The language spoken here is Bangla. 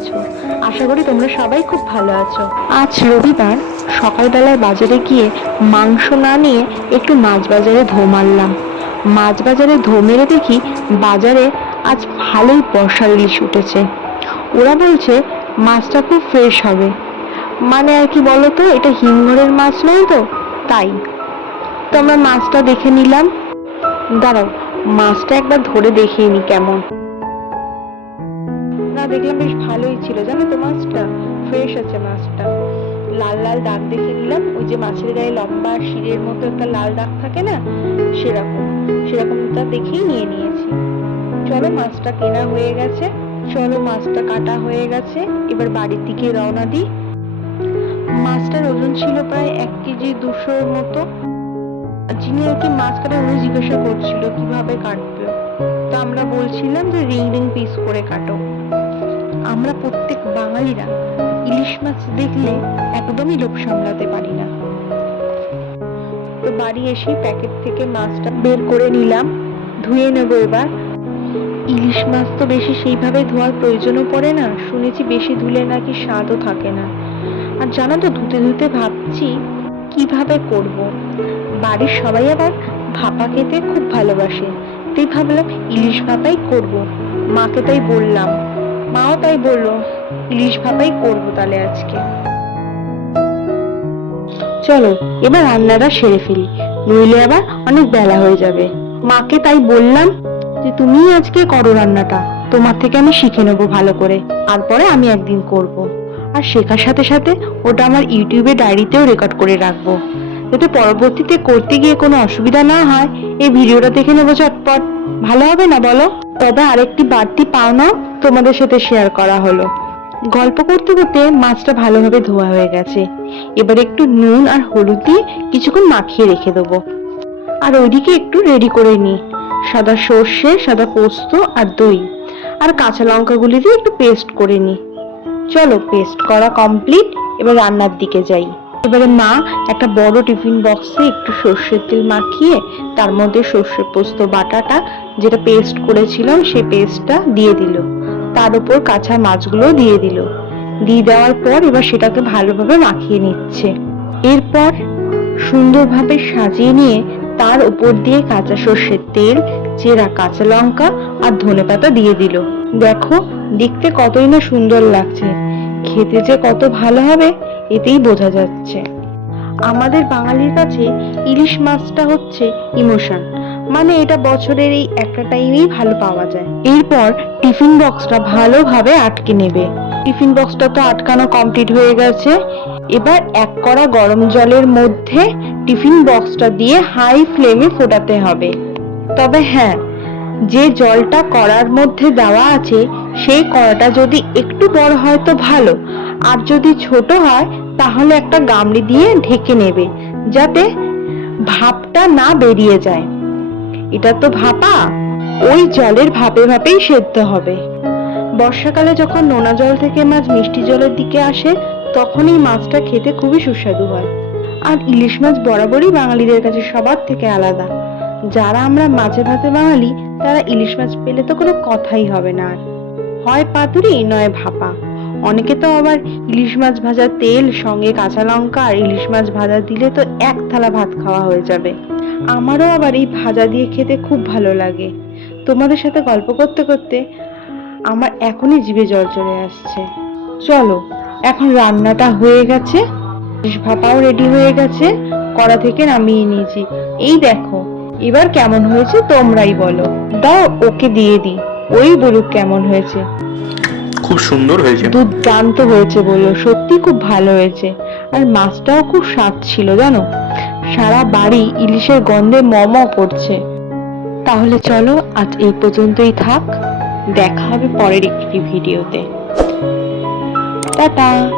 আছো। আশা করি তোমরা সবাই খুব ভালো আছো। আজ রবিবার সকালবেলায় বাজারে গিয়ে মাংস না নিয়ে একটু মাছ বাজারে ধো মারলাম। মাছ বাজারে ধো মেরে দেখি বাজারে আজ ভালোই বর্ষার ইলিশ উঠেছে। ওরা বলছে মাছটা খুব ফ্রেশ হবে। মানে আর কি বলো তো এটা হিমঘরের মাছ নয় তো, তাই। তো আমরা মাছটা দেখে নিলাম। দাঁড়াও, মাছটা একবার ধরে দেখিয়ে নি কেমন। দেখলাম বেশ ভালোই ছিল। জানো তো মাছটা? ফ্রেশ আছে মাছটা। লাল লাল দাগ দেখে নিলাম। ওই যে মাছের গায়ে লম্বা শিরের মতো একটা লাল দাগ থাকে না? সেরকম। সেরকমটা দেখেই নিয়ে নিয়েছি। চলো মাছটা কেনা হয়ে গেছে। চলো মাছটা কাটা হয়ে গেছে। এবার বাড়ির দিকে রওনা দিই। মাছটার ওজন ছিল প্রায় এক কেজি দুশোর মতো। যিনি আর কি মাছ কাটা উনি জিজ্ঞাসা করছিল, কীভাবে কাটবে? তো আমরা বলছিলাম যে রিং রিং পিস করে কাটো। আমরা প্রত্যেক বাঙালিরা ইলিশ মাছ দেখলে একদমই লোভ সামলাতে পারি না তো বাড়ি এসে প্যাকেট থেকে মাছটা বের করে নিলাম, ধুয়ে নেব এবার ইলিশ মাছ তো বেশি সেইভাবে ধোয়ার প্রয়োজনও পড়ে না, শুনেছি বেশি ধুলে নাকি স্বাদও থাকে না আর জানো তো, ধুতে ধুতে ভাবছি কীভাবে করব। বাড়ির সবাই আবার ভাপা খেতে খুব ভালোবাসে, তাই ভাবলাম ইলিশ ভাপাই করব। মাকে তাই বললাম মাও তাই বলল, ইলিশ ভাপাই করব তাহলে আজকে। চলো, এবার রান্নাটা সেরে ফেলি, নইলে আবার অনেক বেলা হয়ে যাবে। মাকে তাই বললাম যে তুমি আজকে করো রান্নাটা, তোমার থেকে আমি শিখে নেব ভালো করে, তারপরে আমি একদিন করব। আর শেখার সাথে সাথে ওটা আমার ইউটিউবে ডায়েরিতেও রেকর্ড করে রাখব, যাতে পরবর্তীতে করতে গিয়ে কোনো অসুবিধা না হয়। এই ভিডিওটা দেখে নেব চটপট ভালো হবে না বলো? তবে আরেকটি বাড়তি পাওনাও তোমাদের সাথে শেয়ার করা হলো। গল্প করতে করতে মাছটা ভালোভাবে ধোয়া হয়ে গেছে। এবার একটু নুন আর হলুদ দিয়ে কিছুক্ষণ মাখিয়ে রেখে দেবো। আর ওইদিকে একটু রেডি করে নিই। সাদা সর্ষে, সাদা পোস্ত আর দই। আর কাঁচা লঙ্কাগুলি দিয়ে একটু পেস্ট করে নিই। চলো পেস্ট করা কমপ্লিট এবার রান্নার দিকে যাই। এবারে মা একটা বড় টিফিন বক্সে একটু সর্ষের তেল মাখিয়ে তার মধ্যে সর্ষে পোস্ত বাটাটা যেটা পেস্ট করেছিলাম সেই পেস্টটা দিয়ে দিল। তার উপর কাঁচা মাছগুলো দিয়ে দিল। দিয়ে দেওয়ার পর এবার সেটাকে ভালোভাবে মাখিয়ে নিচ্ছে। এরপর সুন্দরভাবে সাজিয়ে নিয়ে তার উপর দিয়ে কাঁচা সর্ষের তেল, চেরা কাঁচা লঙ্কা আর ধনেপাতা দিয়ে দিল। দেখো, দেখতে কতই না সুন্দর লাগছে। খেতে যে কত ভালো হবে এতেই বোঝা যাচ্ছে। আমাদের বাঙালির কাছে ইলিশ মাছটা হচ্ছে ইমোশন। মানে এটা বছরের এই একটা টাইমেই ভালো পাওয়া যায়। এরপর টিফিন বক্সটা ভালোভাবে আটকে নেবে। টিফিন বক্সটা তো আটকানো কমপ্লিট হয়ে গেছে। এবার এক কড়া গরম জলের মধ্যে টিফিন বক্সটা দিয়ে হাই ফ্লেমে ফোটাতে হবে। তবে হ্যাঁ যে জলটা কড়ার মধ্যে দেওয়া আছে, সেই কড়াটা যদি একটু বড় হয় তো ভালো। আর যদি ছোট হয়, তাহলে একটা গামলি দিয়ে ঢেকে নেবে, যাতে ভাপটা না বেরিয়ে যায়। এটা তো ভাপা, ওই জলের ভাপে ভাপেই সেদ্ধ হবে। বর্ষাকালে যখন নোনা জল থেকে মাছ মিষ্টি জলের দিকে আসে তখন এই মাছটা খেতে খুবই সুস্বাদু হয়। আর ইলিশ মাছ বরাবরই বাঙালিদের কাছে সবার থেকে আলাদা। যারা আমরা মাছে ভাতে বাঙালি, তারা ইলিশ মাছ পেলে তো কোনো কথাই হবে না আর। হয় পাতুরি, নয় ভাপা। অনেকে তো আবার ইলিশ মাছ ভাজা তেল, সঙ্গে কাঁচা লঙ্কা আর ইলিশ মাছ ভাজা দিলে তো এক থালা ভাত খাওয়া হয়ে যাবে। আমারও আবার এই ভাজা দিয়ে খেতে খুব ভালো লাগে। তোমাদের সাথে গল্প করতে করতে আমার এখনই জিভে জল চলে আসছে। চলো, এখন রান্নাটা হয়ে গেছে। ভাপাও রেডি হয়ে গেছে। কড়া থেকে নামিয়ে নিয়েছি। এই দেখো, এবার কেমন হয়েছে তোমরাই বলো। দাও, ওকে দিয়ে দিই। ওই বলুক কেমন হয়েছে। খুব সুন্দর হয়েছে। দুর্দান্ত হয়েছে বলল, সত্যি খুব ভালো হয়েছে। আর মাছটাও খুব স্বাদ ছিল, জানো? সারা বাড়ি ইলিশের গন্ধে মম করছে। তাহলে চলো, আজ এই পর্যন্তই থাক। দেখা হবে পরের একটি ভিডিওতে। টাটা!